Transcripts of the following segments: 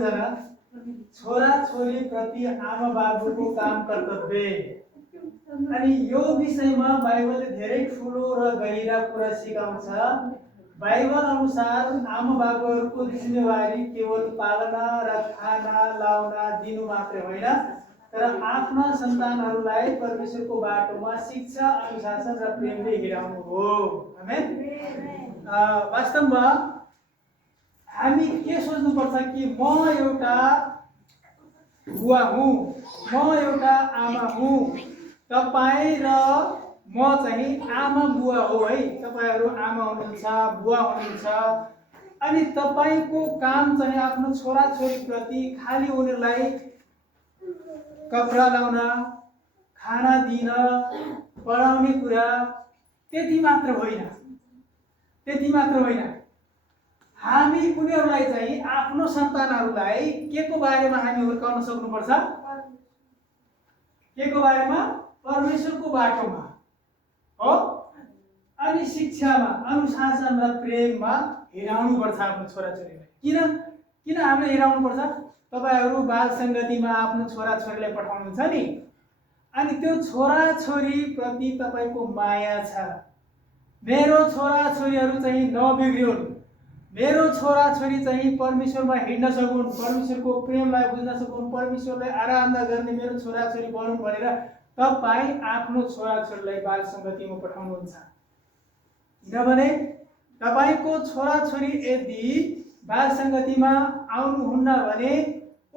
जना छोरा छोरी प्रति आमा बाबुको काम कर्तव्य। अनि यो विषयमा बाइबलले धेरै ठुलो र गहिरा कुरा सिकाउँछ। बाइबल अनुसार आमा बाबुहरूको जिम्मेवारी केवल पालना र खाना लाउना दिनु मात्रै होइन, तर आफ्ना सन्तानहरूलाई परमेश्वरको बाटोमा शिक्षा, अनुशासन र प्रेमले हिँडाउनु हो। आमेन। वास्तवमा हामी के सोच्नुपर्छ कि म एउटा बुवा हुँ, म एउटा आमा हुँ, तपाईँ र म चाहिँ आमा बुवा हो है। तपाईँहरू आमा हुनुहुन्छ, बुवा हुनुहुन्छ। अनि तपाईँको काम चाहिँ आफ्नो छोराछोरीप्रति खालि उनीहरूलाई कपडा लाउन, खाना दिन, पढाउने कुरा त्यति मात्र होइन, त्यति मात्र होइन। हामी उनीहरूलाई चाहिँ आफ्नो सन्तानहरूलाई के को बारेमा हामी हुर्काउन सक्नुपर्छ? के को बारेमा? परमेश्वरको बाटोमा हो। अनि शिक्षामा, अनुशासन र प्रेममा हिँडाउनुपर्छ आफ्नो छोराछोरीलाई। किन हामीले हिँडाउनुपर्छ? तपाईहरू बाल सङ्गतिमा आफ्नो छोराछोरीलाई पठाउनुहुन्छ नि, अनि त्यो छोराछोरी प्रति तपाईँको माया छ। मेरो छोराछोरीहरू चाहिँ नबिग्रिउन्, मेरो छोराछोरी चाहिँ परमेश्वरमा हिँड्न सकुन्, परमेश्वरको प्रेमलाई बुझ्न सकुन्, परमेश्वरलाई आराधना गर्ने मेरो छोराछोरी बनुन् भनेर तपाईँ आफ्नो छोराछोरीलाई बाल सङ्गतिमा पठाउनुहुन्छ। किनभने तपाईँको छोराछोरी यदि बाल सङ्गतिमा आउनुहुन्न भने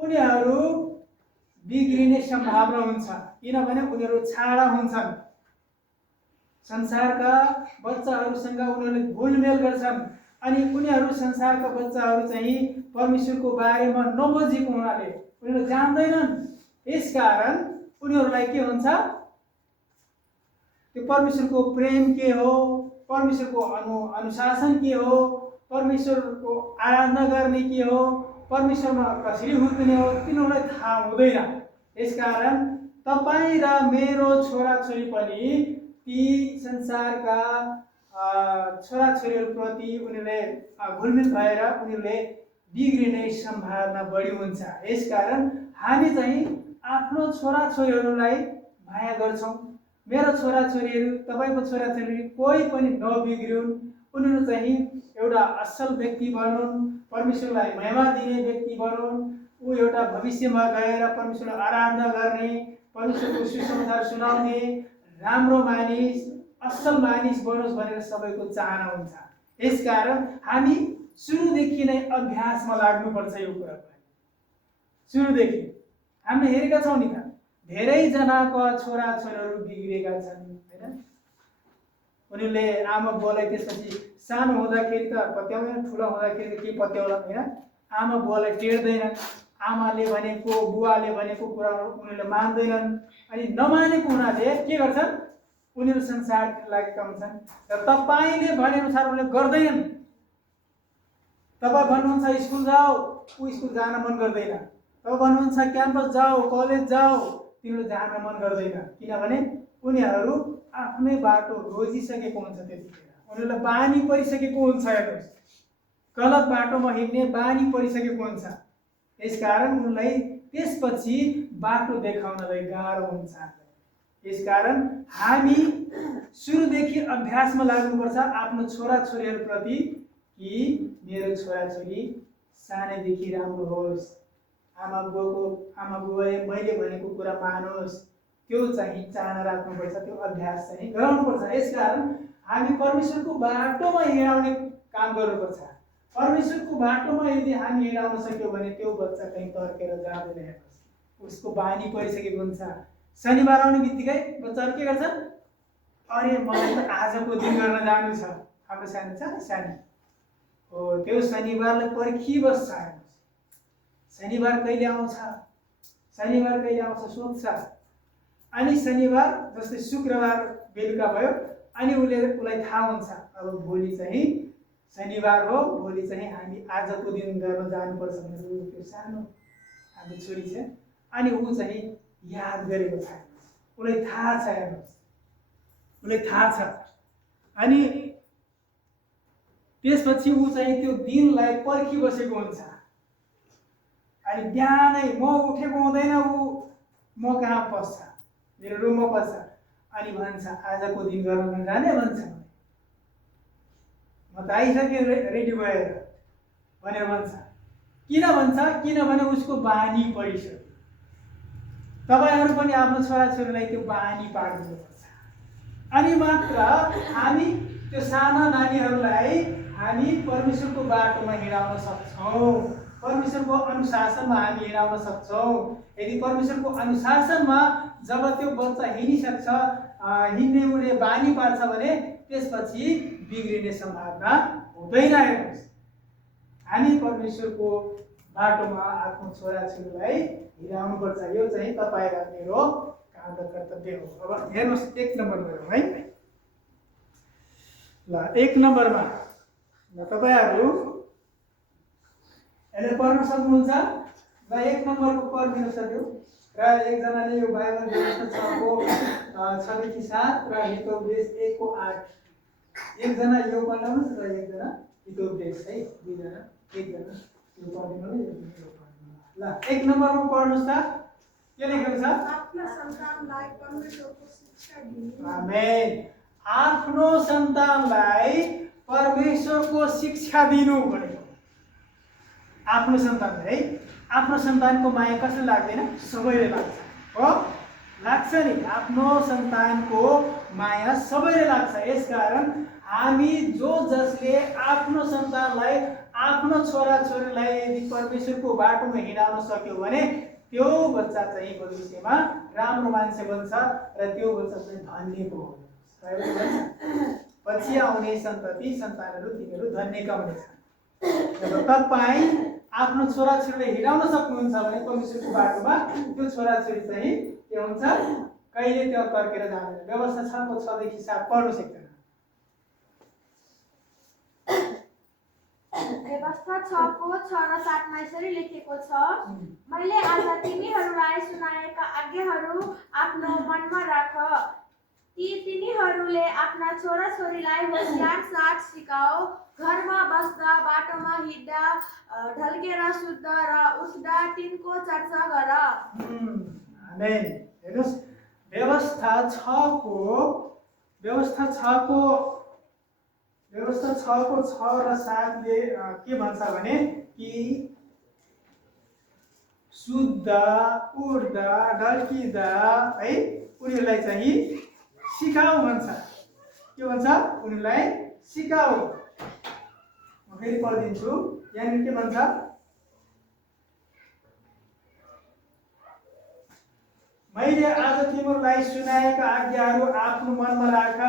उनीहरू बिग्रिने सम्भावना हुन्छ। किनभने उनीहरू छाडा हुन्छन्, संसारका बच्चाहरूसँग उनीहरूले घुलमेल गर्छन्। अनि उनीहरू संसारका बच्चाहरू चाहिँ परमेश्वरको बारेमा नबुझेको हुनाले उनीहरू जान्दैनन्। यसकारण उनीहरूलाई के हुन्छ? त्यो परमेश्वरको प्रेम के हो, परमेश्वरको अनुशासन के हो, परमेश्वरको आराधना गर्ने के हो, परमेश्वरमा कसरी हुर्किने हो, तिनीहरूलाई थाहा हुँदैन। यसकारण तपाईँ र मेरो छोराछोरी पनि ती संसारका छोराछोरीहरूप्रति उनीहरूले घुलमिल भएर उनीहरूले बिग्रिने सम्भावना बढी हुन्छ। यसकारण हामी चाहिँ आफ्नो छोराछोरीहरूलाई माया गर्छौँ। मेरो छोराछोरीहरू, तपाईँको छोराछोरी कोही पनि नबिग्रिउन्, उनीहरू चाहिँ एउटा असल व्यक्ति बनुन्, परमेश्वरलाई महिमा दिने व्यक्ति बनुन्, ऊ एउटा भविष्यमा गएर परमेश्वरलाई आराधना गर्ने, परमेश्वरको सुसमाचार सुनाउने राम्रो मानिस, असल मानिस बनोस् भनेर सबैको चाहना हुन्छ। यसकारण हामी सुरुदेखि नै अभ्यासमा लाग्नुपर्छ। यो कुरालाई सुरुदेखि हामीले हेरेका छौँ नि त, धेरैजनाका छोराछोरीहरू बिग्रेका छन् हैन। उनीहरूले आमा बुवालाई त्यसपछि सानो हुँदाखेरि त पत्याउँदैन, ठुलो हुँदाखेरि त के पत्याउला हैन। आमा बुवालाई टेर्दैनन्, आमाले भनेको बुवाले भनेको कुरा उनीहरूले मान्दैनन्। अनि नमानेको हुनाले के गर्छन्? उनीहरू संसारतिर लागेका हुन्छन् र तपाईँले भनेअनुसार उनीहरूले गर्दैनन्। तपाईँ भन्नुहुन्छ स्कुल जाऊ, ऊ स्कुल जान मन गर्दैन। तपाईँ भन्नुहुन्छ क्याम्पस जाऊ, कलेज जाऊ, तिनीहरू जान मन गर्दैन। किनभने उनीहरू आफ्नै बाटो रोजिसकेको हुन्छ। त्यतिखेर उनीहरूलाई बानी परिसकेको हुन्छ। हेर्नुहोस्, गलत बाटोमा हिँड्ने बानी परिसकेको हुन्छ। यसकारण उनलाई त्यसपछि बाटो देखाउनलाई गाह्रो हुन्छ। यसकारण हामी सुरुदेखि अभ्यासमा लाग्नुपर्छ आफ्नो छोराछोरीहरूप्रति कि मेरो छोराछोरी सानैदेखि राम्रो होस्, आमा बुवाले मैले भनेको कुरा मानोस्, त्यो चाहिँ चाहना राख्नुपर्छ, त्यो अभ्यास चाहिँ गराउनुपर्छ। यसकारण हामी परमेश्वरको बाटोमा हिँडाउने काम गर्नुपर्छ। परमेश्वरको बाटोमा यदि हामी हिँडाउन सक्यौँ भने त्यो बच्चा कहीँ तर्केर जाँदैन। हेर्नुहोस्, उसको बानी परिसकेको हुन्छ। शनिबार आउने बित्तिकै बच्चाहरू के गर्छन्? अरे मलाई त आजको दिन गर्न जानु छ। हाम्रो सानो छ सानी हो, त्यो शनिबारलाई पर्खिबस्छ। शनिबार कहिले आउँछ, शनिबार कहिले आउँछ सोध्छ। अनि शनिबार जस्तै शुक्रबार बेलुका भयो, अनि उसलाई थाहा हुन्छ अब भोलि चाहिँ शनिबार हो, भोलि चाहिँ हामी आजको दिन गर्न जानुपर्छ भनेर त्यो सानो हाम्रो छोरी छ। अनि ऊ चाहिँ याद गरेको छ, उसलाई थाहा छ। हेर्नुहोस्, उसलाई थाहा छ। अनि त्यसपछि ऊ चाहिँ त्यो दिनलाई पर्खिबसेको हुन्छ। अनि बिहानै म उठेको हुँदैन म कहाँ पस्छ, मेरो रुममा पस्छ, अनि भन्छ आजको दिन गर्न जाने भन्छ, म त आइसकेँ रेडी भएर भनेर भन्छ। किन भन्छ? किनभने उसको बानी पढिसक्यो। तपाईहरु पनि आफ्नो छोराछोरीलाई त्यो बानी पार्नुपर्छ। अनि मात्र हामी त्यो साना नानीहरूलाई हामी परमेश्वरको बाटोमा हिँडाउन सक्छौँ, परमेश्वरको अनुशासनमा हामी हिँडाउन सक्छौँ। यदि परमेश्वरको अनुशासनमा जब त्यो बच्चा हिँडिसक्छ, हिँड्ने उसले बानी पार्छ भने त्यसपछि बिग्रिने सम्भावना हुँदैन। हेर्नुहोस्, हामी परमेश्वरको बाटोमा आफ्नो छोराछोरीलाई हिँडाउनुपर्छ। यो चाहिँ तपाईँ र मेरो काम र कर्तव्य हो। अब हेर्नुहोस् 1 नम्बरमा गरौँ है। ल 1 नम्बरमा तपाईहरु यसले पढ्न सक्नुहुन्छ। ल 1 नम्बरको पढिदिनु सक्यो र एकजनाले यो बाइबल व्यवस्था 6 को 6 देखि 7 र हितोपदेश 1 को 8 एकजना यो पढ्नुहोस् र एकजना हितोपदेश है, दुईजना एकजना यो पढ्दिनु ल 1 नम्बरमा पढ्नुस् त के लेखेको छ? आफ्नो सन्तानलाई परमेश्वरको शिक्षा दिनु। आमेन। आफ्नो सन्तानलाई परमेश्वरको शिक्षा दिनु भनेको। आफ्नो सन्तानलाई है, आफ्नो सन्तानको माया कसले लाग्दैन? सबैले लाग्छ हो, लाग्छ नि। आफ्नो सन्तानको माया सबैले लाग्छ। यसकारण हामी जसले आफ्नो सन्तानलाई, आफ्नो छोराछोरीलाई यदि परमेश्वरको बाटोमा हिँडाउन सक्यो भने त्यो बच्चा चाहिँ भविष्यमा राम्रो मान्छे बन्छ र त्यो बच्चा चाहिँ धन्यको हो। पछि आउने सन्तति सन्तानहरू तिनीहरू धन्यका हुनेछन्। जब तपाईँ आफ्नो छोराछोरीले हिँडाउन सक्नुहुन्छ भने परमेश्वरको बाटोमा त्यो छोराछोरी चाहिँ के हुन्छ? कहिले त्यो तर्केर जाँदैन। व्यवस्था 6 को 6 देखि 7 पढ्नु सक्दैन। व्यवस्था 6 को 6 र 7 मा यसरी लेखेको छ, मैले आज तिमीहरूलाई सुनाएका आज्ञाहरू आफ्नो मनमा राख। तिनीहरूले आफ्ना छोराछोरीलाई होशियार साथ सिकाऊ, घरमा बस्दा, बाटोमा हिँड्दा, ढल्केर सुत्दा र उठ्दा तिनको चर्चा गर। आमेन। हेर्नुहोस्, व्यवस्था 6 को 6 र 7 ले के भन्छ भने कि सुत्दा, उठ्दा, ढल्किँदा है उनीहरूलाई चाहिँ सिकाऊ भन्छ। के भन्छ? उनीहरूलाई सिकाऊ। म फेरि पढिदिन्छु। यहाँनिर के भन्छ? मैले आज तिमीहरूलाई सुनाएका आज्ञाहरू आफ्नो मनमा राख।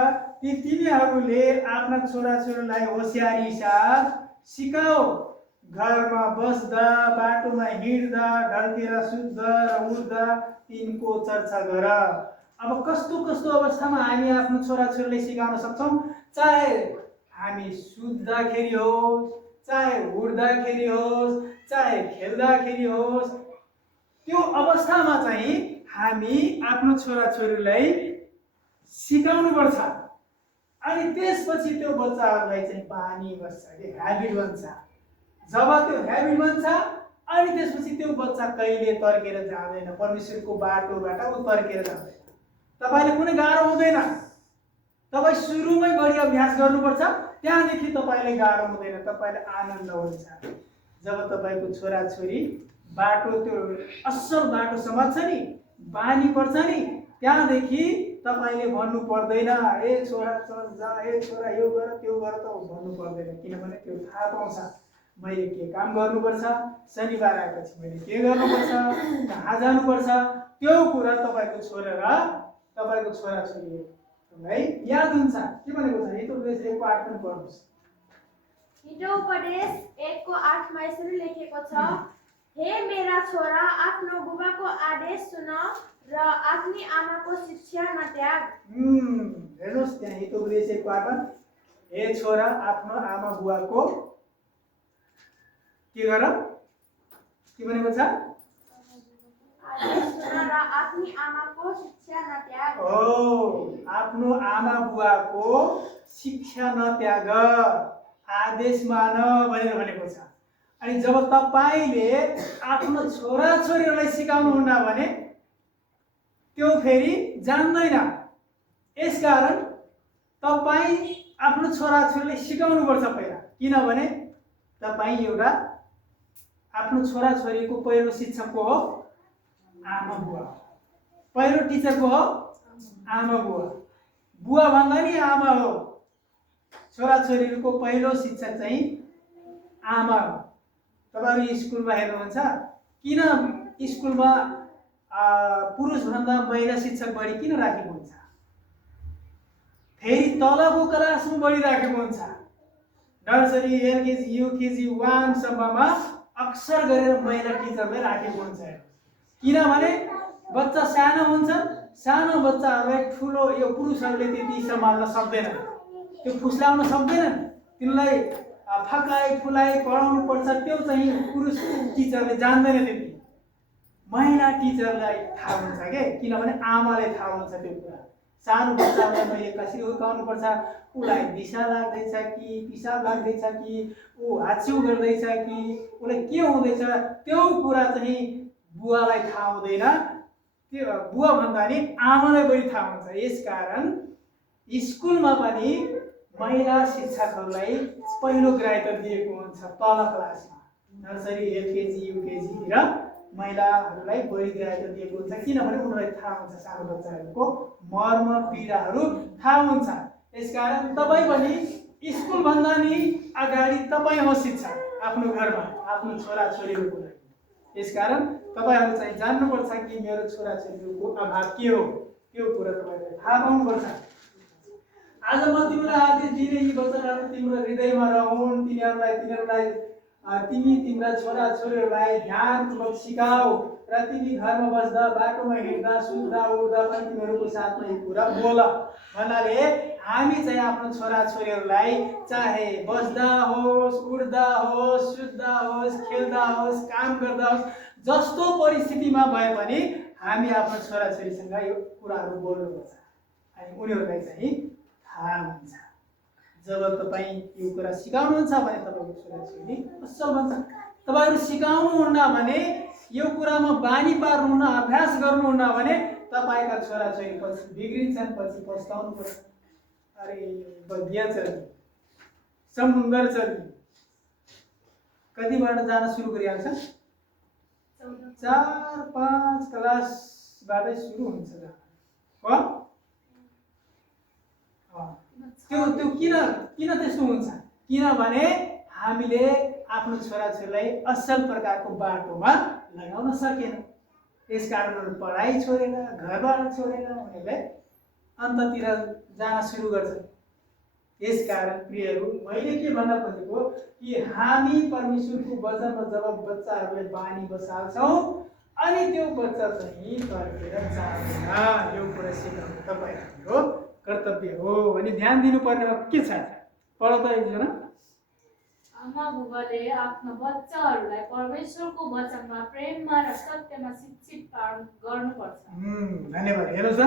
तिनीहरूले आफ्ना छोराछोरीलाई होशियारी साथ सिकाऊ, घरमा बस्दा, बाटोमा हिँड्दा, ढल्केर सुत्दा र उठ्दा तिनको चर्चा गर। अब कस्तो कस्तो अवस्थामा हामी आफ्नो छोराछोरीलाई सिकाउन सक्छौँ? चाहे हामी सुत्दाखेरि होस्, चाहे उठ्दाखेरि होस्, चाहे खेल्दाखेरि होस्, त्यो अवस्थामा चाहिँ हामी आफ्नो छोराछोरीलाई सिकाउनुपर्छ। अनि त्यसपछि त्यो बच्चाहरूलाई चाहिँ बानी बस्छ, ह्याबिट बन्छ। जब त्यो ह्याबिट बन्छ अनि त्यसपछि त्यो बच्चा कहिले तर्केर जाँदैन, परमेश्वरको बाटोबाट ऊ तर्केर जाँदैन। तपाईले कुनै गाह्रो हुँदैन। तपाईँ सुरुमै बढी अभ्यास गर्नुपर्छ, त्यहाँदेखि तपाईलाई गाह्रो हुँदैन, तपाईलाई आनन्द हुन्छ। जब तपाईको छोराछोरी बाटो त्यो असल बाटो समात्छ नि, बानी पर्छ नि, त्यहाँदेखि तपाईले भन्नु पर्दैन ए छोरा चल जा, ए छोरा यो गर त्यो गर त भन्नु पर्दैन। किनभने त्यो थाहा पाउँछ मैले के काम गर्नुपर्छ, शनिबार आएपछि मैले के गर्नुपर्छ, कहाँ जानुपर्छ, त्यो कुरा तपाईको छोरा र तपाईको छोराछोरीलाई याद हुन्छ। के भनेको छ? हितोपदेश 1 को 8 पनि पढ्नुस्। हितोपदेश 1 को 8 मा यसरी लेखेको छ, हे मेरा छोरा, आफ्नो बुबाको आदेश सुन र आफ्नी आमाको शिक्षा नत्याग। हेर्नुहोस् त्यहाँ हितोपदेश 1 को 8 मा, हे छोरा, आफ्नो आमा बुवाको के गर? के भनेको छ? आदेश सुन र आफ्नी आमाको शिक्षा नत्याग। आफ्नो आमा बुवाको शिक्षा नत्याग, आदेश मान भनेर भनेको छ। अनि जब तपाईले आफ्नो छोराछोरीहरूलाई सिकाउनुहुन्न भने त्यो फेरि जान्दैन। यसकारण तपाई आफ्नो छोराछोरीलाई सिकाउनुपर्छ पहिला, किनभने तपाई एउटा आफ्नो छोराछोरीको पहिलो शिक्षक को हो? आमा बुवा। पहिलो टिचर को हो? आमा बुवा। बुवा भन्दा नि आमा हो। छोराछोरीको पहिलो शिक्षक चाहिँ आमा हो। तपाईहरु स्कुलमा हेर्नुहुन्छ किन स्कुलमा पुरुष भन्दा महिला शिक्षक बढी किन राखेको हुन्छ? फेरि तलको क्लासमा बढी राखेको हुन्छ। नर्सरी, एलकेजी, युकेजी 1 सम्ममा अक्सर गरेर महिला टिचरले राखेको हुन्छ। किनभने बच्चा सानो हुन्छ, सानो बच्चाहरूलाई ठुलो यो पुरुषहरूले त्यति सम्हाल्न सक्दैनन्, त्यो फुस्लाउन सक्दैनन्। तिनीलाई फकाई फुलाई पढाउनु पर्छ, त्यो चाहिँ पुरुष टिचरले जान्दैन। त्यति महिला टिचरलाई थाहा हुन्छ के, किनभने आमाले थाहा हुन्छ त्यो कुरा। सानो बच्चालाई मैले कसरी हुर्काउनु पर्छ, उसलाई दिशा लाग्दैछ कि पिसाब लाग्दैछ कि ऊ हाच्छिउ गर्दैछ कि उसलाई के हुँदैछ, त्यो कुरा चाहिँ बुवालाई थाहा हुँदैन। त्यो बुवा भन्दा नि आमालाई बढी थाहा हुन्छ। यसकारण स्कुलमा पनि महिला शिक्षकहरूलाई पहिलो ग्राह्यता दिएको हुन्छ तल क्लासमा। नर्सरी, एलकेजी, युकेजीतिर महिलाहरूलाई बढी ग्राह्यता दिएको हुन्छ, किनभने उनीहरूलाई थाहा हुन्छ सानो बच्चाहरूको मर्म पीडाहरू थाहा हुन्छ। यसकारण तपाईँ पनि स्कुल भन्दा नि अगाडि तपाईँ हो शिक्षक आफ्नो घरमा आफ्नो छोराछोरीहरूको लागि। यसकारण तपाईहरु चाहिँ जान्नुपर्छ कि मेरो छोराछोरीको अभाव के हो, त्यो कुरा तपाईले थाहा पाउनुपर्छ। आज म तिमीलाई आदेश दिने यी वचनहरू तिम्रो हृदयमा रहून्, तिनीहरूलाई तिमी तिम्रा छोराछोरीहरूलाई ध्यानपूर्वक सिकाऊ र तिमी घरमा बस्दा बाटोमा हिँड्दा सुत्दा उठ्दा पनि तिमीहरूको साथमा यी कुरा बोल भन्नाले हामी चाहिँ आफ्नो छोराछोरीहरूलाई चाहे बस्दा होस्, उठ्दा होस्, सुत्दा होस्, खेल्दा होस्, काम गर्दा होस्, जस्तो परिस्थितिमा भए पनि हामी आफ्नो छोराछोरीसँग यो कुराहरू बोल्नुपर्छ। अनि उनीहरूलाई चाहिँ थाहा हुन्छ। जब तपाईँ यो कुरा सिकाउनुहुन्छ भने तपाईको छोराछोरी असल बन्छ। तपाईहरु सिकाउनुहुन्न भने यो कुरामा बानी पार्नुहुन्न, अभ्यास गर्नुहुन्न भने तपाईका छोराछोरी पछि बिग्रिन्छन्, पछि पछताउनु पर्छ। अरे बदिया चली समुद्र चली कतिबाट जान सुरु गरिहाल्छ? 4-5 क्लासबाटै सुरु हुन्छ हो। त्यो किन त्यस्तो हुन्छ? किनभने हामीले आफ्नो छोराछोरीलाई असल प्रकारको बाटोमा लगाउन सकेन। त्यसकारण उनीहरू पढाइ छोडेर, घरबार छोडेर उनीहरूले अन्ततिर जान सुरु गर्छ। यसकारण प्रियहरू, मैले के भन्न खोजेको कि हामी परमेश्वरको वचनमा जब बच्चाहरूलाई बानी बसाल्छौँ अनि त्यो बच्चा चाहिँ तर्केर जाँदैन, यो कुरा सिकाउनु तपाईहरुको कर्तव्य हो। अनि ध्यान दिनुपर्नेमा के छ? पढ त एकजना। आमा बुबाले आफ्नो बच्चाहरूलाई परमेश्वरको वचनमा प्रेममा र सत्यमा शिक्षित गर्नुपर्छ। धन्यवाद। हेर्नुहोस् न,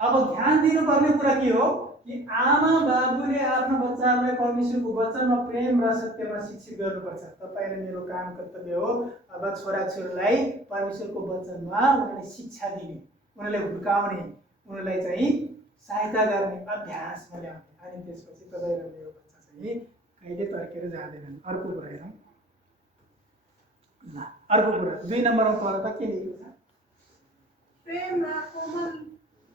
अब ध्यान दिनुपर्ने कुरा के हो कि आमा बाबुले आफ्नो बच्चाहरूलाई परमेश्वरको वचनमा प्रेम र सत्यमा शिक्षित गर्नुपर्छ। तपाईले मेरो काम कर्तव्य हो अब छोराछोरीलाई परमेश्वरको वचनमा उनीहरूलाई शिक्षा दिने, उनीहरूलाई हुर्काउने, उनीहरूलाई चाहिँ सहायता गर्ने, अभ्यासमा ल्याउने। अनि त्यसपछि तपाईँ र मेरो बच्चा चाहिँ कहिले तर्केर जाँदैनन्। अर्को कुरा हेरौँ ल। अर्को कुरा 2 नम्बरमा पढ्दा त के लेखेको छ? प्रेम र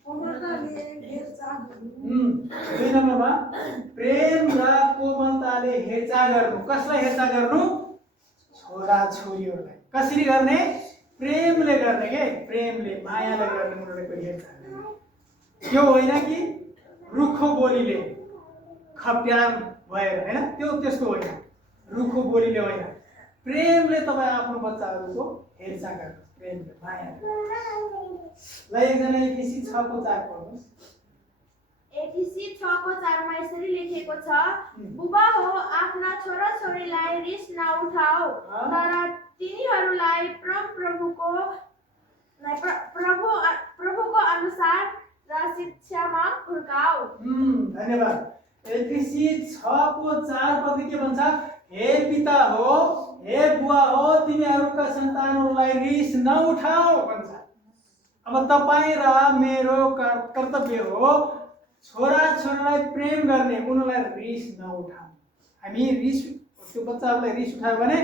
कोमलताले हेरचाह गर्नु। 2 नम्बरमा प्रेम र कोमलताले हेरचाह गर्नु। कसलाई हेरचाह गर्नु? छोराछोरीहरूलाई। कसरी गर्ने? प्रेमले गर्ने के, प्रेमले मायाले गर्ने उनीहरूको हेरचाह गर्ने। त्यो होइन कि रुखो बोलीले खप्याम भएर, हैन, त्यो त्यस्तो होइन। रुखो बोलीले होइन, प्रेमले तपाईँ आफ्नो बच्चाहरूको हेरचाह गर्नु, प्रेमले माया। ल एकजना एफिसी 6:4 पढ्नुहोस्। एफिसी 6:4 मा यसरी लेखेको छ, बुबा हो आफ्ना छोराछोरीलाई रिस नउठाऊ, तर तिनीहरूलाई प्रभुको अनुसार र शिक्षामा हुर्काऊ। धन्यवाद। एफिसी 6:4 पद के भन्छ? हे पिता हो, हे बुवा हो तिमीहरूका सन्तानहरूलाई रिस नउठाऊ भन्छ। अब तपाईँ र मेरो कर्तव्य हो छोराछोरीलाई प्रेम गर्ने, उनीहरूलाई रिस नउठाऊ। हामी रिस त्यो बच्चाहरूलाई रिस उठायो भने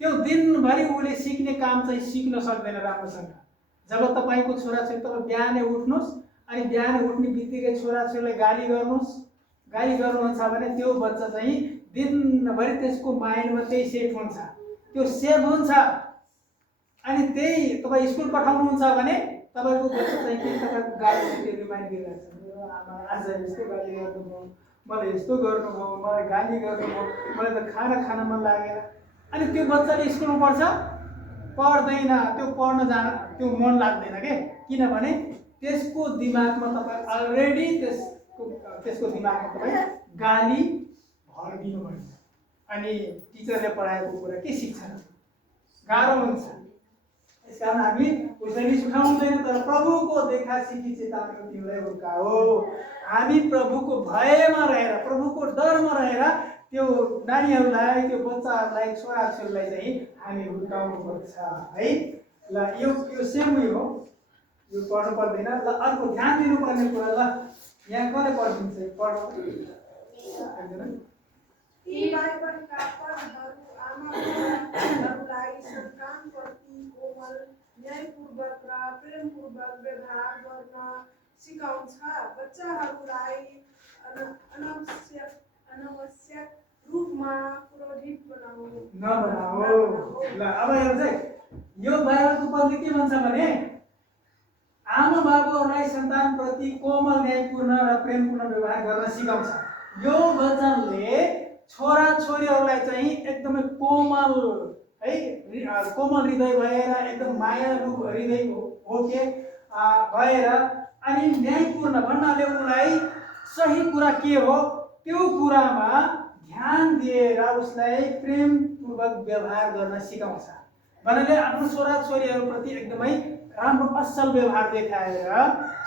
त्यो दिनभरि उसले सिक्ने काम चाहिँ सिक्न सक्दैन राम्रोसँग। जब तपाईँको छोराछोरी तपाईँ बिहानै उठ्नुहोस् अनि बिहानै उठ्ने बित्तिकै छोराछोरीलाई गाली गर्नुहुन्छ भने त्यो बच्चा चाहिँ दिनभरि त्यसको माइन्डमा त्यही सेट हुन्छ, त्यो सेभ हुन्छ। अनि त्यही तपाईँ स्कुल पठाउनुहुन्छ भने तपाईँको बच्चा चाहिँ के तपाईँको गाली रिमाइन्ड गरिरहेको छ, आमा आज यस्तो गाली गर्नुभयो, मलाई यस्तो गर्नुभयो, मलाई गाली गर्नुभयो, मलाई त खाना खान मन लागेन। अनि त्यो बच्चाले स्कुलमा पढ्दैन, त्यो पढ्न जान त्यो मन लाग्दैन के, किनभने त्यसको दिमागमा तपाईँ अलरेडी त्यसको दिमागमा तपाईँ गाली भरिदिनु पर्छ। अनि टिचरले पढाएको कुरा के शिक्षा गाह्रो हुन्छ। यसकारण हामी उसलाई रिस उठाउनु हुँदैन, तर प्रभुको देखा सिकी चेतावनी तिमीलाई हुर्काओ। हामी प्रभुको भयमा रहेर, प्रभुको डरमा रहेर त्यो नानीहरूलाई, त्यो बच्चाहरूलाई, छोराछोरीलाई चाहिँ हामी हुर्काउनु पर्छ है। ल यो सेम हो, यो पढ्नु पर्दैन। ल अर्को ध्यान दिनुपर्ने कुरा, ल यहाँ कसले पढिदिन्छ पढ्नु। यी बाइबलका पदहरू आमाहरूलाई सन्तानप्रति कोमल, न्यायपूर्वक र प्रेमपूर्वक व्यवहार गर्न सिकाउँछ। बच्चाहरूलाई अनावश्यक रूपमा क्रोधित नबनाऊ। ल अब हेर्नुहोस् है, यो बाइबलको पदले के भन्छ भने आमा बाबुहरूलाई सन्तानप्रति कोमल, न्यायपूर्ण र प्रेमपूर्ण व्यवहार गर्न सिकाउँछ। यो वचनले छोराछोरीहरूलाई चाहिँ एकदमै कोमल है, कोमल हृदय भएर, एकदम मायालु हृदय भएर अनि न्यायपूर्ण भन्नाले उनलाई सही कुरा के हो त्यो कुरामा ध्यान दिएर उसलाई प्रेमपूर्वक व्यवहार गर्न सिकाउँछ। भन्नाले आफ्नो छोराछोरीहरूप्रति एकदमै राम्रो असल व्यवहार देखाएर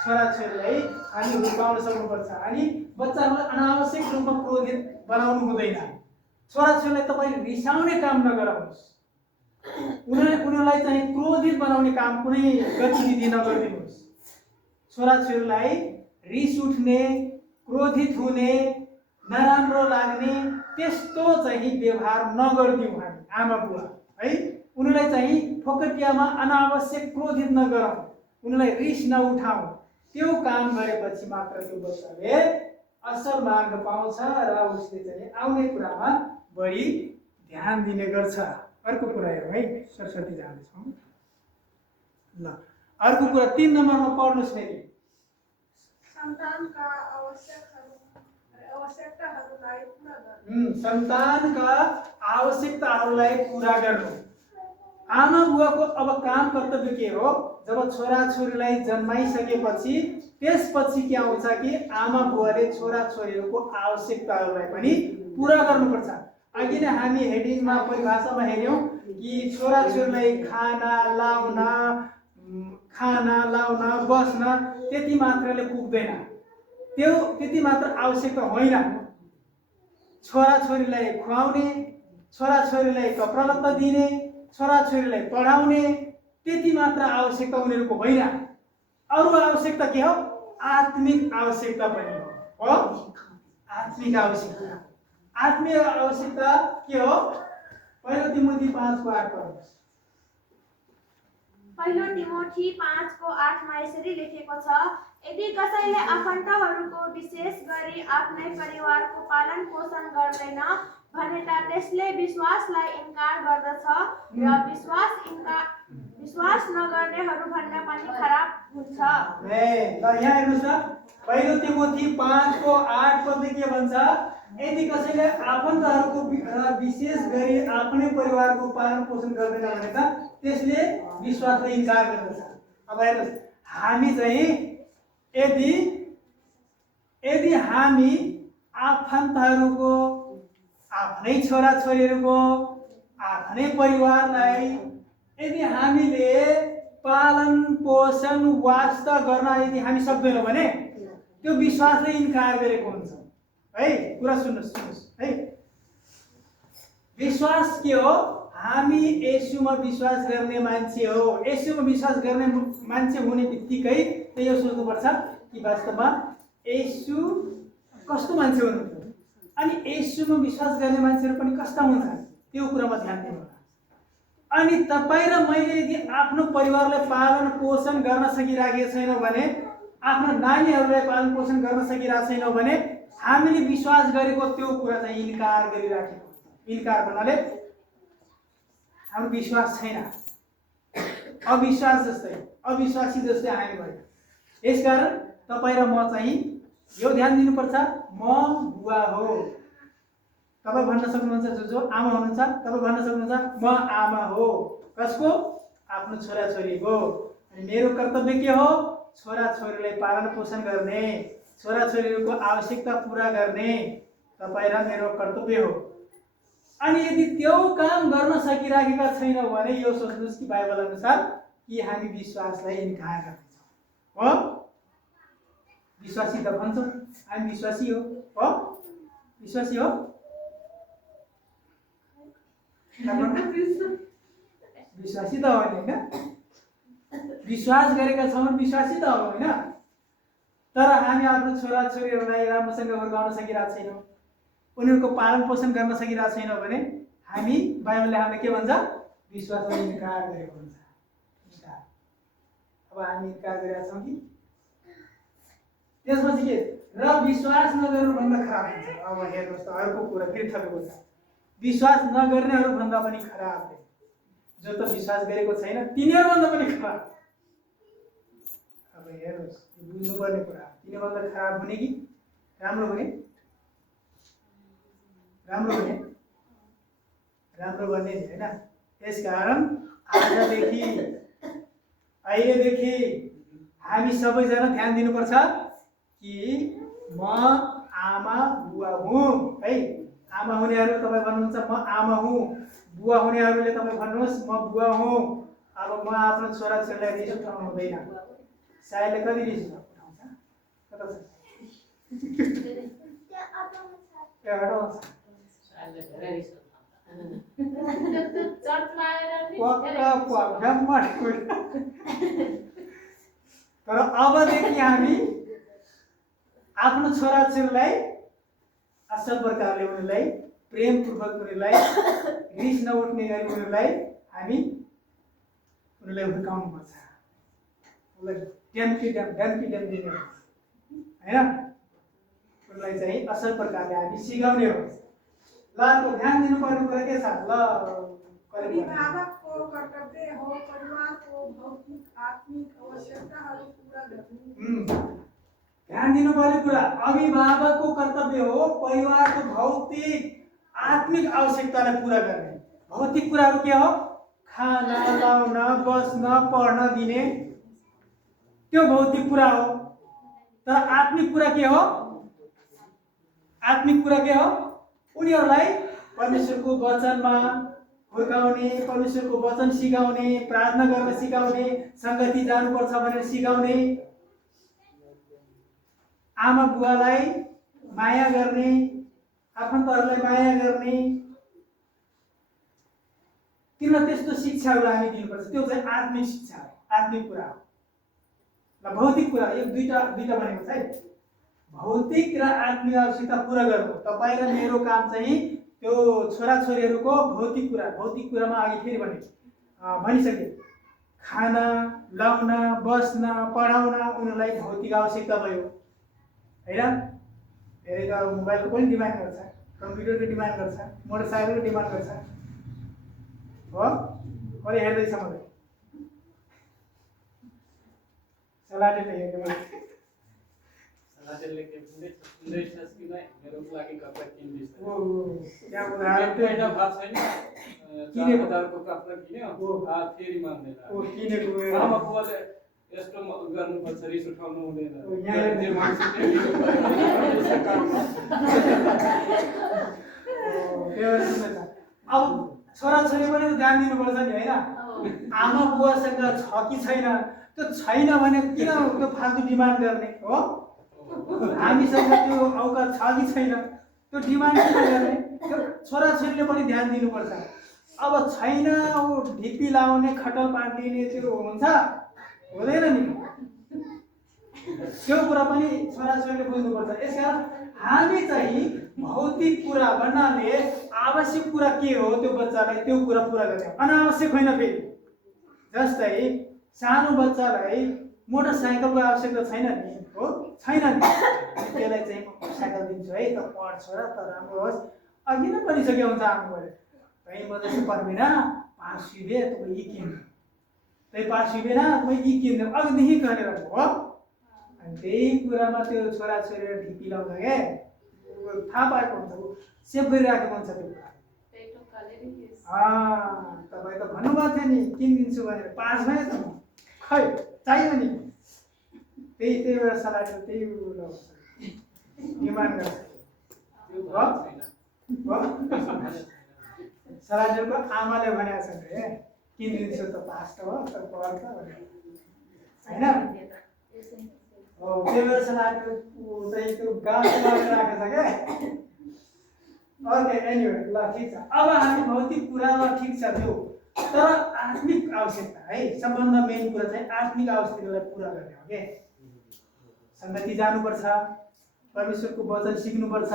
छोराछोरीलाई हामी हुर्काउन सक्नुपर्छ। अनि बच्चाहरूलाई अनावश्यक रूपमा क्रोधित बनाउनु हुँदैन। छोराछोरीलाई तपाईँ रिसाउने काम नगराउनुहोस्, उनीहरूलाई चाहिँ क्रोधित बनाउने काम कुनै गतिविधि नगरिदिनुहोस्। छोराछोरीलाई रिस उठ्ने, क्रोधित हुने, नराम्रो लाग्ने त्यस्तो चाहिँ व्यवहार नगरिदिउँ हामी आमा बुवा है। उनीहरूलाई चाहिँ फोकटियामा अनावश्यक क्रोधित नगरौँ, उनीहरूलाई रिस नउठाउँ। त्यो काम गरेपछि मात्र त्यो बच्चाले असल मार्ग पाउँछ र उसले चाहिँ आउने कुरामा बढी ध्यान दिने गर्छ। अर्को कुरा हेरौँ है, सरस्वती जाँदैछौँ। ल अर्को कुरा 3 नम्बरमा पढ्नुहोस् फेरि। सन्तानका आवश्यकताहरूलाई पूरा गर्नु। सन्तानका आवश्यकताहरूलाई पूरा गर्नु। आमा बुवाको अब काम कर्तव्य के हो? जब छोराछोरीलाई जन्माइसकेपछि त्यसपछि के आउँछ कि आमा बुवाले छोराछोरीहरूको आवश्यकताहरूलाई पनि पूरा गर्नुपर्छ। अघि नै हामी हेडिङमा परिभाषामा हेर्यौँ कि छोराछोरीलाई खाना लाउन बस्न त्यति मात्रले पुग्दैन, त्यो त्यति मात्र आवश्यकता होइन। छोराछोरीलाई खुवाउने, छोराछोरीलाई कपडा लत्ता दिने, छोराछोरीलाई पढाउने त्यति मात्र आवश्यकता उनीहरूको होइन। अरू आवश्यकता के हो? आत्मिक आवश्यकता पनि हो। आत्मिक आवश्यकता, आत्मिक आवश्यकता के हो? 1 तिमोथी 5:8 पढ्नुहोस्। 1 तिमोथी 5:8 यसरी लेखेको छ, यदि कसैले आफन्तहरूको विशेष गरी आफ्नै परिवारको पालन पोषण गर्दैन भने त त्यसले विश्वासलाई इन्कार गर्दछ र विश्वास नगर्नेहरू भन्दा पनि खराब हुन्छ। ल यहाँ हेर्नुहोस् न, 1 तिमोथी 5:8 पदले के भन्छ? यदि कसैले आफन्तहरूको विशेष गरी आफ्नै परिवारको पालन पोषण गर्दैन भने त त्यसले विश्वासलाई इन्कार गर्दछ। अब हेर्नुहोस्, हामी चाहिँ यदि हामी आफन्तहरूको, आफ्नै छोराछोरीहरूको, आफ्नै परिवारलाई यदि हामीले पालन पोषण वास्ता गर्न यदि हामी सक्दैनौँ भने त्यो विश्वासले इन्कार गरेको हुन्छ है। कुरा सुन्नुहोस् है, विश्वास के हो? हामी येशूमा विश्वास गर्ने मान्छे हो। येशूमा विश्वास गर्ने मान्छे हुने बित्तिकै त यो सोच्नुपर्छ कि वास्तवमा येशू कस्तो मान्छे हुनुहुन्छ, अनि येशूमा विश्वास गर्ने मान्छेहरू पनि कस्ता हुन्छन् त्यो कुरामा ध्यान दिनु होला। अनि तपाईँ र मैले यदि आफ्नो परिवारलाई पालन पोषण गर्न सकिराखेको छैनौँ भने, आफ्नो नानीहरूलाई पालन पोषण गर्न सकिरहेको छैनौँ भने हामीले विश्वास गरेको त्यो कुरा चाहिँ इन्कार गरिराखेको हुन्छ। इन्कार भन्नाले हाम्रो विश्वास छैन, अविश्वास जस्तै, अविश्वासी जस्तै हामी भयो। यसकारण तपाईँ र म चाहिँ यो ध्यान दिनुपर्छ, म बुवा हो। तपाईँ भन्न सक्नुहुन्छ, जो आमा हुनुहुन्छ तपाईँ भन्न सक्नुहुन्छ म आमा हो। कसको? आफ्नो छोराछोरीको। अनि मेरो कर्तव्य के हो? छोराछोरीलाई पालन पोषण गर्ने, छोराछोरीहरूको आवश्यकता पुरा गर्ने तपाईँ र मेरो कर्तव्य हो। अनि यदि त्यो काम गर्न सकिराखेका छैनौँ भने यो सोच्नुहोस् कि बाइबल अनुसार कि हामी विश्वासलाई इन्कार गर्दैछौँ हो। विश्वासी त भन्छौँ हामी विश्वासी हो, विश्वासी हो। विश्वासी त हो नि होइन, विश्वास गरेका छौँ विश्वासी त हो होइन। तर हामी आफ्नो छोराछोरीहरूलाई राम्रोसँग हुर्काउन सकिरहेको छैनौँ, उनीहरूको पालन पोषण गर्न सकिरहेको छैनौँ भने हामी, बाइबलले हामीलाई के भन्छ? विश्वासलाई इन्कार गरेको हुन्छ। अब हामी इन्कार गरेका छौँ कि? त्यसपछि के? र विश्वास नगर्नुभन्दा खराब हुन्छ। अब हेर्नुहोस् त, अर्को कुरा फेरि थपेको छ, विश्वास नगर्नेहरूभन्दा पनि खराब हो। जो त विश्वास गरेको छैन तिनीहरूभन्दा पनि खराब। अब हेर्नुहोस्, बुझ्नुपर्ने कुरा, तिनीहरूभन्दा खराब हुने कि राम्रो हुने? राम्रो हुने, राम्रो गर्ने होइन। यसकारण आजदेखि, अहिलेदेखि हामी सबैजना ध्यान दिनुपर्छ कि म आमा बुवा हुँ है। आमा हुनेहरू तपाईँ भन्नुहुन्छ म आमा हुँ, बुवा हुनेहरूले तपाईँ भन्नुहोस् म बुवा हुँ। अब म आफ्नो छोराछोरीलाई रिस उठाउनु हुँदैन। सायदले कति रिस उठाउँछ? कता छ? तर अबदेखि हामी आफ्नो छोराछोरीलाई असल प्रकारले, उनीहरूलाई प्रेमपूर्वक, उनीहरूलाई रिस नउठ्ने गरी उनीहरूलाई हामी उनीहरूलाई हुर्काउनुपर्छ। उसलाई ड्याम दिने होइन, उनीलाई चाहिँ असल प्रकारले हामी सिकाउने हो। ल अर्को ध्यान दिनुपर्ने कुरा के छ? ल अभिभावकको कर्तव्य हो परिवारको भौतिक आत्मिक आवश्यकताहरू पुरा गर्नु। ध्यान दिनुपर्ने कुरा, अभिभावकको कर्तव्य हो परिवारको भौतिक आत्मिक आवश्यकतालाई पुरा गर्ने। भौतिक कुराहरू के हो? खाना, लाउन, बस्न, पढ्न दिने, त्यो भौतिक कुरा हो। तर आत्मिक कुरा के हो? आत्मिक कुरा के हो? उनीहरूलाई परमेश्वरको वचनमा हुर्काउने, परमेश्वरको वचन सिकाउने, प्रार्थना गर्न सिकाउने, सङ्गति जानुपर्छ भनेर सिकाउने, आमा बुवालाई माया गर्ने, आफन्तहरूलाई माया गर्ने, तिनीहरूलाई त्यस्तो शिक्षाहरू हामी दिनुपर्छ। त्यो चाहिँ आत्मिक शिक्षा हो, आत्मिक कुरा हो। ल भौतिक कुरा, यो दुईटा भनेको छ है। भौतिक र आत्मिक आवश्यकता पुरा गर्नु। तपाईँ र मेरो काम चाहिँ त्यो छोराछोरीहरूको भौतिक कुरामा अघि फेरि भनिसके, खाना, लाउन, बस्न, पढाउन, उनीहरूलाई भौतिक आवश्यकता भयो होइन। धेरै त मोबाइलको पनि डिमान्ड गर्छ, कम्प्युटरको डिमान्ड गर्छ, मोटरसाइकलको डिमान्ड गर्छ हो। कसले हेर्दैछ मलाई? सलाटेले हेर्ने मलाई। सलाटेले के सुन्दैछस् कि नै? मेरो लागि कपडा किन्दिस्? ओ त्यहाँ उदाहरण त्यो होइन, थाहा छैन। 4000 को कपडा किन्यो, फेरि मान्दैन। किनेको आमा बुवाले यस्तो गर्नुपर्छ, रिस उठाउनु हुँदैन। अब छोराछोरी पनि ध्यान दिनुपर्छ नि होइन। आमा बुवासँग छ कि छैन, त्यो छैन भने किन त्यो फाल्तु डिमान्ड गर्ने हो? हामीसँग त्यो औकात छ कि छैन, त्यो डिमान्ड किन गर्ने? त्यो छोराछोरीले पनि ध्यान दिनुपर्छ। अब छैन ऊ ढिपी लाउने खटल पार्ने त्यो हुन्छ हुँदैन नि, त्यो कुरा पनि छोराछोरीले बुझ्नुपर्छ। यसकारण हामी चाहिँ भौतिक कुरा भन्नाले आवश्यक कुरा के हो त्यो बच्चालाई त्यो कुरा पुरा गर्ने, अनावश्यक होइन। फेरि जस्तै सानो बच्चालाई मोटरसाइकलको आवश्यकता छैन नि, हो छैन नि, त्यसलाई चाहिँ म साइकल दिन्छु है त पढ छोरा त राम्रो होस्, अघि नै भनिसक्यो हुन्छ आमाले, भाइ म जस्तो पर्दैन पास हुँदै तपाईँ यी किन्नु, त्यही पास हुँदैन तपाईँ यी किन्नु अघिदेखि गरेर हो। अनि त्यही कुरामा त्यो छोराछोरीले ढिपी लाउँछ क्या, थाहा पाएको हुन्छ, ऊ सेभ गरिराखेको हुन्छ त्यो कुरा। तपाईँ त भन्नुभएको थियो नि किनिदिन्छु भनेर, पास भयो त म खै चाहियो नि, त्यही भएर सलाहले त्यही डिमान्ड गर्छ। सलाहको आमाले भनेको छ अरे किनिदिन्छु त पास त हो त पढ त होइन हो, त्यही भएर सलाहको चाहिँ त्यो गाउँमा राखेको छ क्या। ओके एनिवे ल ठिक छ। अब हामी भौतिक कुरामा ठिक छ त्यो, तर आत्मिक आवश्यकता है, सबभन्दा मेन कुरा चाहिँ आत्मिक आवश्यकतालाई पुरा गर्ने हो के। सङ्गति जानुपर्छ, परमेश्वरको वचन सिक्नुपर्छ,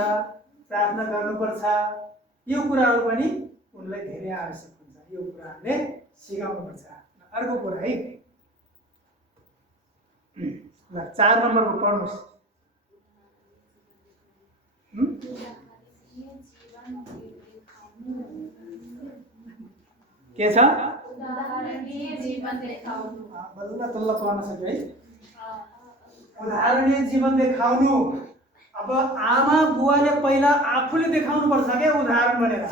प्रार्थना गर्नुपर्छ, यो कुराहरू पनि उनलाई धेरै आवश्यक हुन्छ। यो कुराहरूले सिकाउनुपर्छ। अर्को कुरा है ल 4 नम्बरको पढ्नुहोस्। के छ? उदाहरणीय जीवन देखाउनु। बल्ल तल्ल पढ्न सक्यो है। उदाहरणीय जीवन देखाउनु। अब आमा बुवाले पहिला आफूले देखाउनु पर्छ क्या उदाहरण बनेर,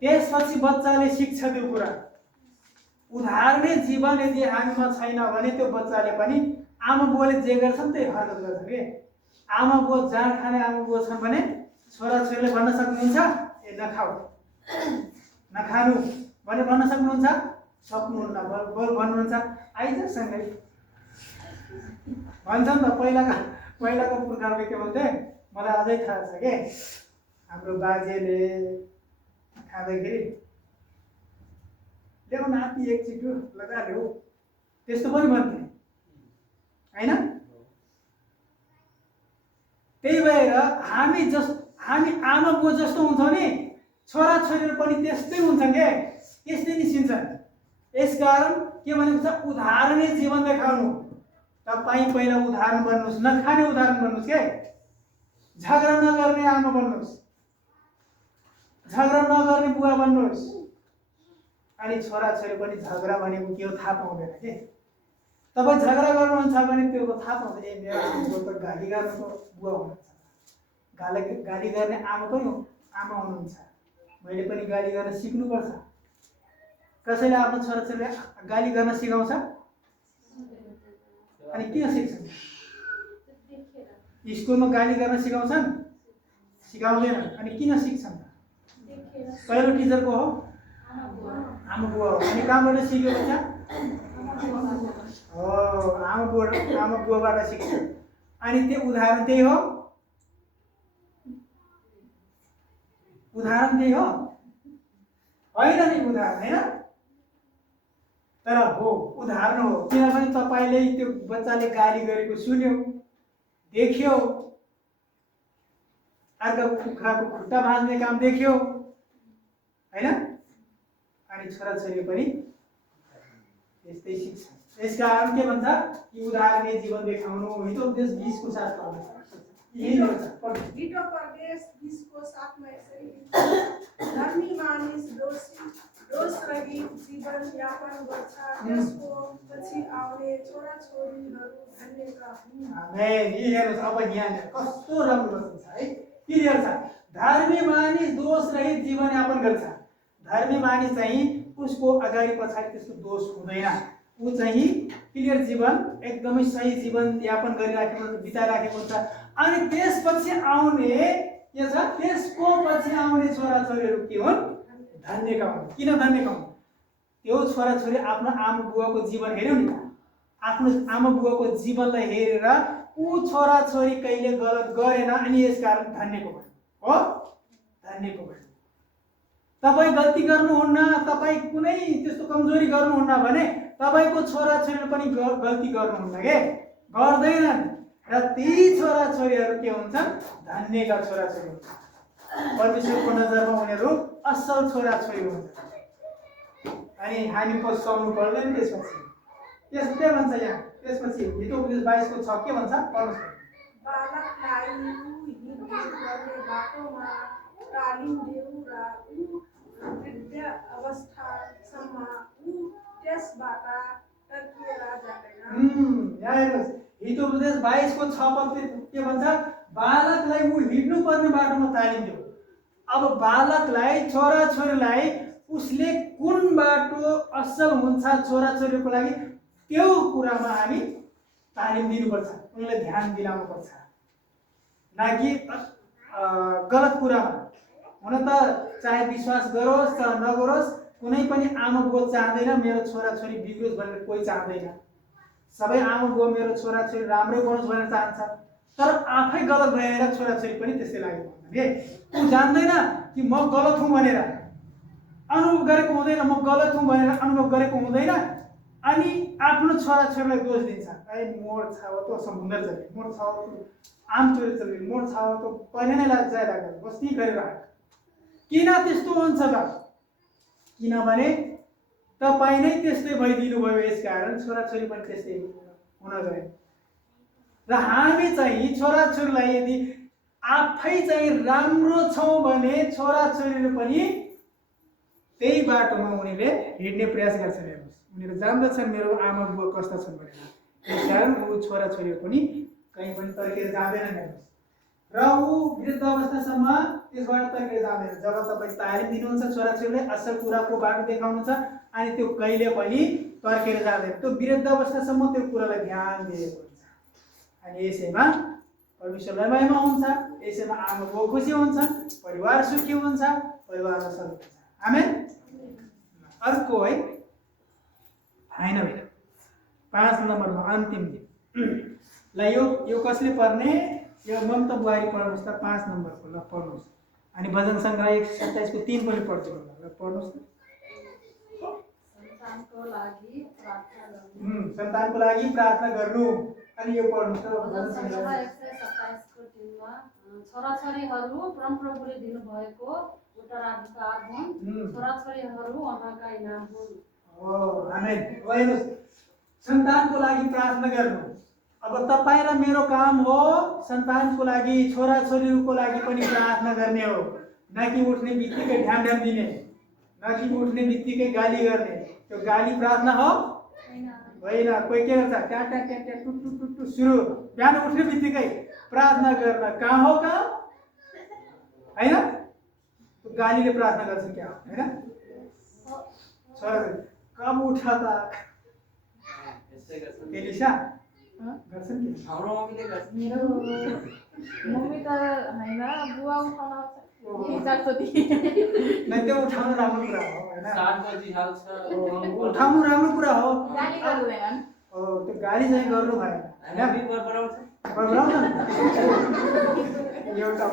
त्यसपछि बच्चाले सिक्छ त्यो कुरा। उदाहरणीय जीवन यदि हामीमा छैन भने त्यो बच्चाले पनि आमा बुवाले जे गर्छन् त्यही हरकत गर्छ के। आमा बुवा जाँड खाने आमा बुवा छन् भने छोराछोरीले भन्न सक्नुहुन्छ ए नखाऊ नखानु भने भन्न सक्नुहुन्छ? सक्नुहुन्न। बरु भन्नुहुन्छ आइज सँगै भन्छ नि त। पहिलाको पुर्खाहरूले के भन्थे मलाई अझै थाहा छ के, हाम्रो बाजेले खाँदाखेरि ल्याउ नाति एक चिटो लगा ल्याऊ, त्यस्तो पनि भन्थे होइन। त्यही भएर हामी आमा बुवा जस्तो हुन्छौँ नि, छोराछोरीहरू पनि त्यस्तै हुन्छन् के, त्यस्तै निस्किन्छन्। यसकारण के भनेको छ? उदाहरणीय जीवन देखाउनु। तपाईँ पहिला उदाहरण बन्नुहोस्, नखाने उदाहरण बन्नुहोस् के, झगडा नगर्ने आमा बन्नुहोस्, झगडा नगर्ने बुवा बन्नुहोस्। अनि छोराछोरी पनि झगडा भनेको के हो थाहा पाउँदैन के। तपाईँ झगडा गर्नुहुन्छ भने त्यो थाहा पाउँदैन, ए मेरो त गाली गर्नुको बुवा हुनुहुन्छ, गाली गर्ने आमा पनि आमा हुनुहुन्छ, मैले पनि गाली गर्न सिक्नुपर्छ। कसैले आफ्नो छोराछोरीले गाली गर्न सिकाउँछ? अनि किन सिक्छन्? स्कुलमा गाली गर्न सिकाउँछन्? सिकाउँदैन। अनि किन सिक्छन्? पहिलो टिचर को हो? आमा बुवा हो। अनि कहाँबाट सिक्यो बच्चा? हो, आमा बुवाबाट सिक्छ। अनि त्यो उदाहरण त्यही हो, उदाहरण त्यही हो होइन नि, उदाहरण होइन तर हो, उदाहरण हो। किनभने तपाईँले त्यो बच्चाले गाली गरेको सुन्यो, देख्यो, अर्को कुखुराको खुट्टा भाँच्ने काम देख्यो होइन। अनि छोराछोरी पनि त्यस्तै सिक्छ। यसका कारण के भन्छ कि उदाहरणीय जीवन देखाउनु। हिजो उपदेश 20 को साथ पढ्नु यही भन्छ। हिजो उपदेश 20 को 7 में यसरी धर्मी मानिस दोष रहित जीवन यापन गर्छ, त्यसको पछि आउने छोराछोरीहरू धन्यका हुन्। आमेन। यी हेर्नुहोस्, अब यहाँ कस्तो राम्रो छ है, क्लियर छ। धर्मी मानिस दोष रहित जीवन यापन गर्छ। धर्मी मानिस चाहिँ उसको अगाडि पछाडि त्यस्तो दोष हुँदैन, ऊ चाहिँ क्लियर जीवन एकदमै सही जीवन यापन गरिराखेको हुन्छ, बिताइराखेको हुन्छ। अनि त्यसपछि आउने के छ? त्यसको पछि आउने छोराछोरीहरू के हुन्? धन्यका हुन्। किन धन्यका हुन्? त्यो छोराछोरी आफ्नो आमा बुवाको जीवन हेर्यो नि, आफ्नो आमा बुवाको जीवनलाई हेरेर ऊ छोराछोरी कहिले गलत गरेन, अनि यसकारण धन्यको भयो हो। धन्यको भयो। तपाईँ गल्ती गर्नुहुन्न, तपाईँ कुनै त्यस्तो कमजोरी गर्नुहुन्न भने तपाईँको छोराछोरीले पनि गल्ती गर्नुहुन्न के, गर्दैनन्। र ती छोराछोरीहरू के हुन्छन्? धन्यका छोराछोरी हुन्छन्। परमेश्वरको नजरमा उनीहरू असल छोराछोरी हुन्छन्। अनि हामी पछुताउनु पर्दैन। त्यसपछि के भन्छ यहाँ? त्यसपछि हितोपदेश 22 को 6 के भन्छ? पढ्नुहोस्। बालकलाई हिँड्ने गर्ने बाटोमा तालिम देऊ र वृद्ध अवस्थासम्म त्यसबाट तर्किएर जाँदैन। यहाँ हेर्नुहोस्, हितोपदेश 22 को 6 पद के भन्छ? बालकलाई हिँड्नु पर्ने बाटोमा तालिम देऊ। अब बालकलाई, छोराछोरीलाई उसले कुन बाटो असल हुन्छ छोराछोरीको लागि त्यो कुरामा हामी तालिम दिनुपर्छ, उनीलाई ध्यान दिलाउनुपर्छ, न कि गलत कुरामा। हुन त चाहे विश्वास गरोस् चाहे नगरोस्, कुनै पनि आमा बुवा चाहँदैन मेरो छोराछोरी बिग्रोस् भनेर, कोही चाहँदैन। सबै आमा बुवा मेरो छोराछोरी राम्रो बनोस् भनेर चाहन्छ। तर आफै गलत भएर छोराछोरी पनि त्यस्तै लाग्यो भने ऊ जान्दैन कि म गलत हुँ भनेर, अनुभव गरेको हुँदैन, म गलत हुँ भनेर अनुभव गरेको हुँदैन। अनि आफ्नो छोराछोरीलाई दोष दिन्छ। मोर छावा त समुद्र चले, मोर छावा त आम चोरी चले, मोर छावा त पहिले नै जाय लाग्यो, बस्ती गरेर आएको। किन त्यस्तो हुन्छ त? किनभने तपाईँ नै त्यस्तै भइदिनु भयो, यसकारण छोराछोरी पनि त्यस्तै हुन गयो। र हामी चाहिँ छोराछोरीलाई यदि आफै चाहिँ राम्रो छौँ भने छोराछोरीले पनि त्यही बाटोमा उनीहरूले हिँड्ने प्रयास गर्छन्। हेर्नुहोस्, उनीहरू जान्दछन् मेरो आमा बुवा कस्ता छन् भनेर, त्यसकारण ऊ छोराछोरीहरू पनि कहीँ पनि तर्केर जाँदैनन्। हेर्नुहोस्, र ऊ वृद्ध अवस्थासम्म त्यसबाट तर्केर जाँदैन। जब तपाईँ तालिम दिनुहुन्छ छोराछोरीलाई, असल कुराको बाटो देखाउनुहुन्छ, अनि त्यो कहिले पनि तर्केर जाँदैन। त्यो वृद्ध अवस्थासम्म त्यो कुरालाई ध्यान दिएको हुन्छ। अनि यसैमा परमेश्वरलाई महिमा हुन्छ, यसैमा आमा बुवा खुसी हुन्छन्, परिवार सुखी हुन्छ, परिवारमा सबै हुन्छ। आमेन। अर्को है होइन, 5 नम्बरमा अन्तिम ल, यो कसले पर्ने? यो ममता बुहारी पढ्नुहोस् त 5 नम्बरको। ल पढ्नुहोस्। अनि भजन सङ्ग्रह 127 को 3 पनि पढ्छु। ल पढ्नुहोस् त। सन्तानको लागि प्रार्थना गर्नु। सन्तानको लागि प्रार्थना गर्नु। अनि यो पढ्नुहोस् त। भजन सङ्ग्रह 127 को 3 मा छोराछोरीहरू परमप्रभुले दिनुभएको उत्तराधिकार हुन्, छोराछोरीहरू उहाँका इनाम हुन्। आमेन। हेर्नुहोस्, सन्तानको लागि प्रार्थना गर्नु। अब तपाईँ र मेरो काम हो सन्तानको लागि, छोराछोरीको लागि पनि प्रार्थना गर्ने हो, न कि उठ्ने बित्तिकै ढ्याम दिने, न कि उठ्ने बित्तिकै गाली गर्ने। त्यो गाली प्रार्थना हो होइन। कोही के गर्छ? ट्या ट्या ट्या ट्या टुट टुट टुट टुट सुरु, बिहान उठ्ने बित्तिकै प्रार्थना गर्न। कहाँ हो काम? होइन, गालीले प्रार्थना गर्छ क्या हो? होइन, छोराछोरी कब उठा त एलिसा गर्छन् कि? हाम्रो मम्मीले गर्छ। मेरो मम्मी त होइन, बुवा उठाउन जान्छ ती। नै त्यो उठाउनु राम्रो कुरा हो होइन, 7 बजी हाल्छ। उठाउनु राम्रो कुरा हो। गाली गर्दैनन्। त्यो गाली चाहिँ गर्नु भएन होइन, हामी बराबर बराबर एउटा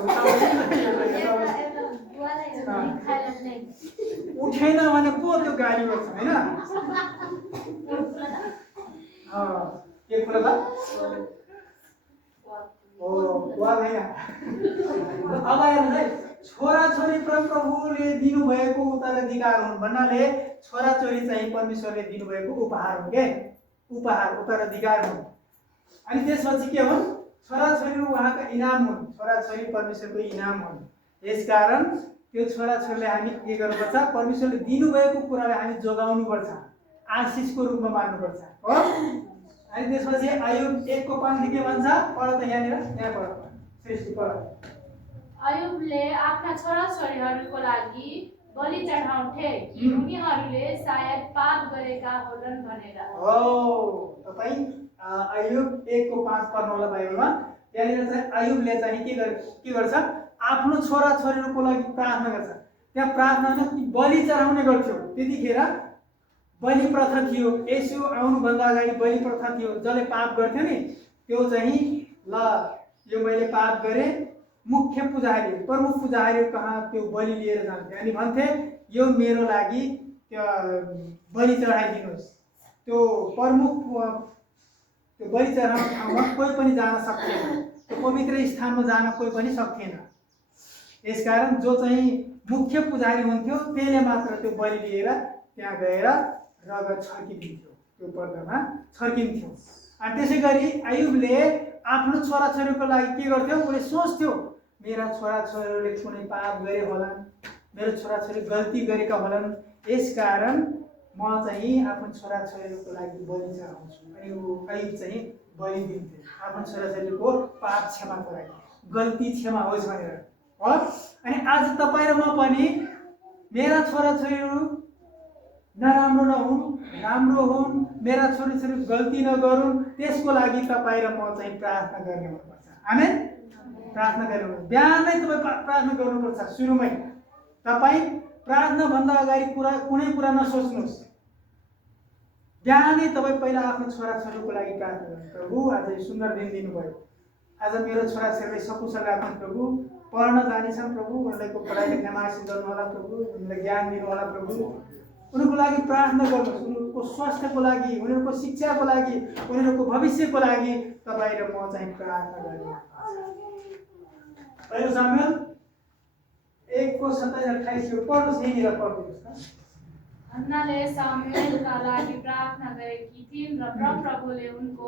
उठेन भने पो त्यो गाली गर्छ होइन। के कुरा त? होइन। अब हेर्नुहोस् है, छोराछोरी परमप्रभुले दिनुभएको उत्तराधिकार हुन् भन्नाले छोराछोरी चाहिँ परमेश्वरले दिनुभएको उपहार हो के, उपहार उत्तराधिकार हुन्। अनि त्यसपछि के हुन्? छोराछोरी उहाँका इनाम हुन्, छोराछोरी परमेश्वरको इनाम हुन्। यसकारण त्यो छोराछोरीले हामी के गर्नुपर्छ? परमेश्वरले दिनुभएको कुरालाई हामी जोगाउनुपर्छ, आशिषको रूपमा मान्नुपर्छ हो। अनि त्यसपछि आयुब 1 को 5 के भन्छ? पढ त यहाँनिर, यहाँ पढ सृष्टि पढ। आयुबले आफ्ना छोराछोरीहरूको लागि बलि चढाउँथे कि उनीहरूले सायद पाप गरेका होलान् भनेर। हो, तपाईँ आयुब 1 को 5 पढ्नु होला बाइबलमा। त्यहाँनिर चाहिँ आयुबले चाहिँ के गर्छ? आफ्नो छोराछोरीहरूको लागि प्रार्थना गर्छ। त्यहाँ प्रार्थनामा बलि चढाउने गर्थ्यो। त्यतिखेर बलि प्रथा थियो, यसो आउनुभन्दा अगाडि बलि प्रथा थियो। जसले पाप गर्थ्यो नि त्यो चाहिँ ल यो मैले पाप गरेँ, म मुख्य पुजारी प्रमुख पुजारी कहाँ त्यो बलि लिएर जान्थे अनि भन्थे यो मेरो लागि त्यो बलि चढाइदिनुहोस्। त्यो प्रमुख त्यो बलि चढाउने ठाउँमा कोही पनि जान सक्थेन, त्यो पवित्र स्थानमा जान कोही पनि सक्थेन। यसकारण जो चाहिँ मुख्य पुजारी हुन्थ्यो त्यसले मात्र त्यो बलि लिएर त्यहाँ गएर रगत छर्किदिन्थ्यो, त्यो पर्दामा छर्किन्थ्यो। अनि त्यसै गरी अयुबले आफ्नो छोराछोरीको लागि के गर्थ्यो, उसले सोच्थ्यो मेरा छोराछोरीहरूले कुनै पाप गरे होलान्, मेरो छोराछोरी गल्ती गरेका होलान्, यसकारण म चाहिँ आफ्नो छोराछोरीको लागि बलि चढाउँछु। अनि अयुब चाहिँ बलि दिन्थे आफ्नो छोराछोरीको पाप क्षमाको लागि, गल्ती क्षमा होस् भनेर हो। अनि आज तपाईँ र म पनि मेरा छोराछोरीहरू नराम्रो नहुन्, राम्रो हुन्, मेरा छोरीछोरी गल्ती नगरून्, त्यसको लागि तपाईँ र म चाहिँ प्रार्थना गर्ने हुनुपर्छ। आमेन। प्रार्थना गर्नु बिहानै तपाईँ प्रार्थना गर्नुपर्छ। सुरुमै तपाईँ प्रार्थनाभन्दा अगाडि कुनै कुरा नसोच्नुहोस्। बिहानै तपाईँ पहिला आफ्नो छोराछोरीको लागि प्रार्थना गर्नु, प्रभु आज यो सुन्दर दिन दिनुभयो, आज मेरो छोराछोरीलाई सकुशल राख्नु प्रभु, पढ्न जानेछन् प्रभु, उनीहरूको पढाइ लेखाइमा आशिष गर्नुहोला प्रभु, उनीहरूलाई ज्ञान दिनुहोला प्रभु, उनीहरूको लागि प्रार्थना गर्नुहोस्, उनीहरूको स्वास्थ्यको लागि, उनीहरूको शिक्षाको लागि, उनीहरूको भविष्यको लागि तपाईँ र म चाहिँ प्रार्थना गर्नु। पहिलो सामुएल 1:27-28 पढ्नुहोस्, यहीँनिर पढ्नुहोस्। हन्नाले सामुएलका लागि प्रार्थना गरेकी थिइन् र परमप्रभुले उनको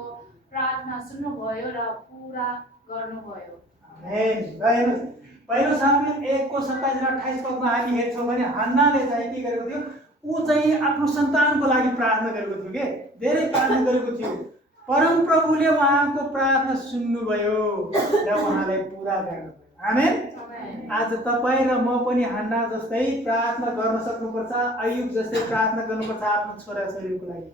प्रार्थना सुन्नुभयो र पुरा गर्नुभयो। पहिलो सामुएल 1:27-28 हामी हेर्छौँ भने हन्नाले चाहिँ के गरेको थियो, ऊ चाहिँ आफ्नो सन्तानको लागि प्रार्थना गरेको थियो के, धेरै प्रार्थना गरेको थियो। परमप्रभुले उहाँको प्रार्थना सुन्नुभयो र उहाँलाई पुरा गर्नुभयो। आमेन। आज तपाईँ र म पनि हन्ना जस्तै प्रार्थना गर्न सक्नुपर्छ, अयुब जस्तै प्रार्थना गर्नुपर्छ आफ्नो छोराछोरीको लागि।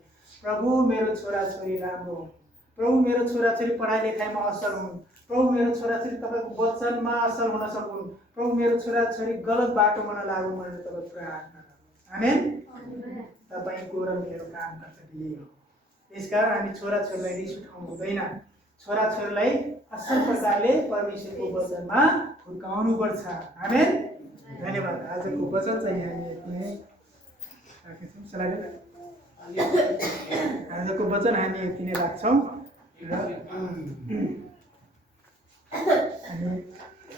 प्रभु मेरो छोराछोरी राम्रो हुन्, प्रभु मेरो छोराछोरी पढाइ लेखाइमा असल हुन्, प्रभु मेरो छोराछोरी तपाईँको वचनमा असल हुन सकुन्, प्रभु मेरो छोराछोरी गलत बाटोमा नलागुन् भनेर तपाईँ प्रार्थना गर्नुहोस्। आमेन। तपाईँको र मेरो काम कर्तव्य यही हो। यसकारण हामी छोराछोरीलाई रिस उठाउनु हुँदैन, छोराछोरीलाई असल प्रकारले परमेश्वरको वचनमा हुर्काउनुपर्छ। आमेन। धन्यवाद। आजको वचन चाहिँ हामी यति नै राख्छौँ। आजको वचन हामी यति नै राख्छौँ र हामी